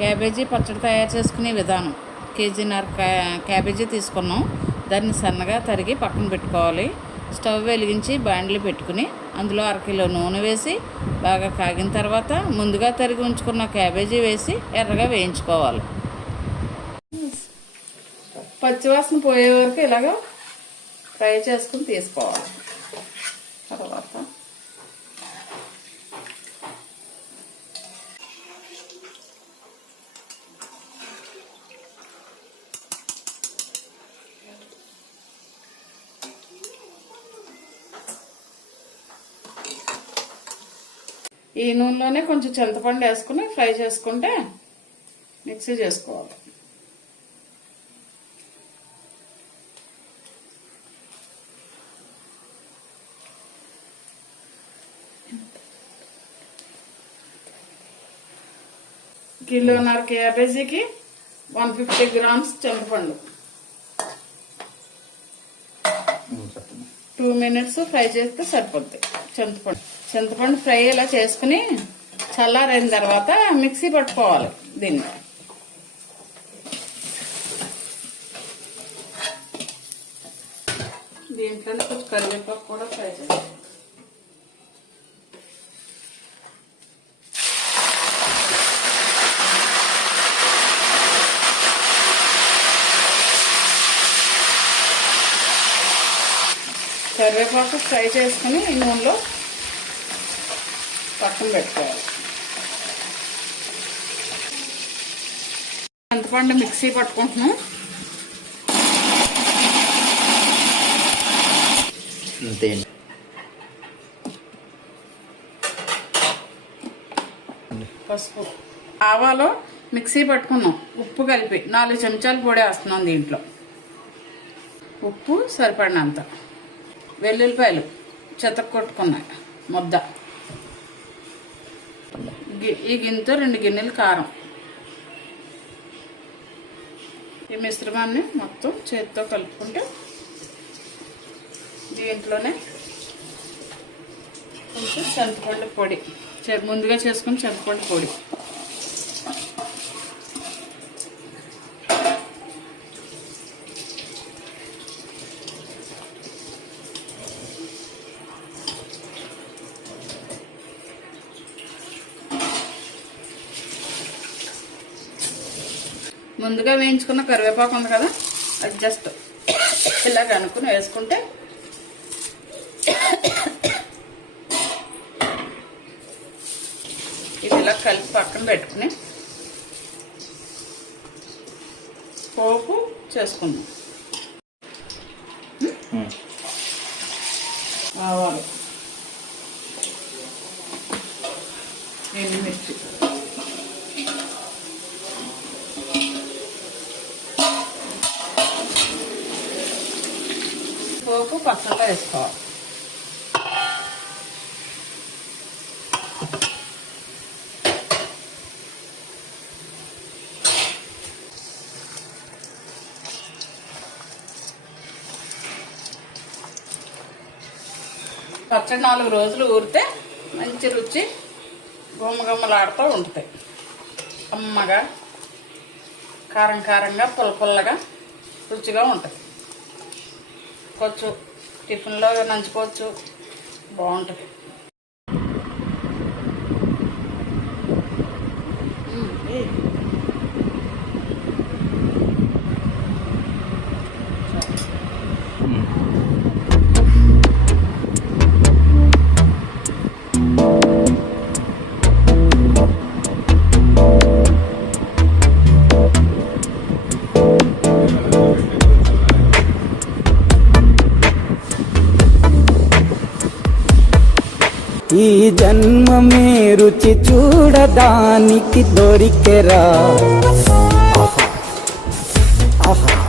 Cabbage పచ్చడి తయారు చేసుకునే విధానం. కేజీన్నర క్యాబేజీ తీసుకున్నాం. దాన్ని సన్నగా తరిగి పక్కన పెట్టుకోవాలి. స్టవ్ వెలిగించి బాండ్లీ పెట్టుకుని అందులో అరకిలో నూనె వేసి బాగా కాగిన తర్వాత ముందుగా తరిగి ఉంచుకున్న క్యాబేజీ వేసి ఎర్రగా వేయించుకోవాలి. పచ్చివాసన పోయే వరకు ఇలాగ ఫ్రై చేసుకుని తీసుకోవాలి. తర్వాత ఈ నూనెలోనే కొంచెం చింతపండు వేసుకుని ఫ్రై చేసుకుంటే మిక్సీ చేసుకోవాలి. కిలోన్నర క్యాబేజీకి 150 గ్రామ్స్ చింతపండు. 2 minutes ఫ్రై చేస్తే సరిపోద్ది. చింతపండు ఫ్రై ఇలా చేసుకుని చల్లారైన తర్వాత మిక్సీ పట్టుకోవాలి. దీన్ని దీంట్లోనే కొంచెం కరివేపాకు కూడా ఫ్రై చేయాలి. కరివేపాకు ఫ్రై చేసుకుని ఈ నూనెలో పక్కన పెట్టుకోవాలి. చింతపండు మిక్సీ పట్టుకుంటున్నాం. పసుపు, ఆవాలు మిక్సీ పట్టుకున్నాం. ఉప్పు కలిపి 4 చెంచాలు పొడి వేస్తున్నాం. దీంట్లో ఉప్పు సరిపడినంత, వెల్లుల్లిపాయలు చెతక్కొట్టుకున్నాయి ముద్ద, ఈ గిన్నెతో 2 గిన్నెలు కారం. ఈ మిశ్రమాన్ని మొత్తం చేతితో కలుపుకుంటే దీంట్లోనే కొంచెం చింతపండు పొడి, ముందుగా చేసుకుని చింతపండు పొడి, ముందుగా వేయించుకున్న కరివేపాకు ఉంది కదా, అది జస్ట్ ఇలాగ అనుకుని వేసుకుంటే ఇది ఇలా కలిపి పక్కన పెట్టుకుని పోపు చేసుకుందాం. ఆవాలు, ఎండుమిర్చి, పోపు పచ్చగా వేసుకోవాలి. పచ్చడి 4 రోజులు ఊరితే మంచి రుచి గుమ్మగుమ్మలాడుతూ ఉంటుంది. అమ్మగా, కారం కారంగా, పుల్లగా రుచిగా ఉంటుంది. కొంచెం టిఫిన్లో నంచుకోవచ్చు, బాగుంటుంది. ఈ జన్మమే రుచి చూడడానికి దొరికెరా. ఆహా ఆహా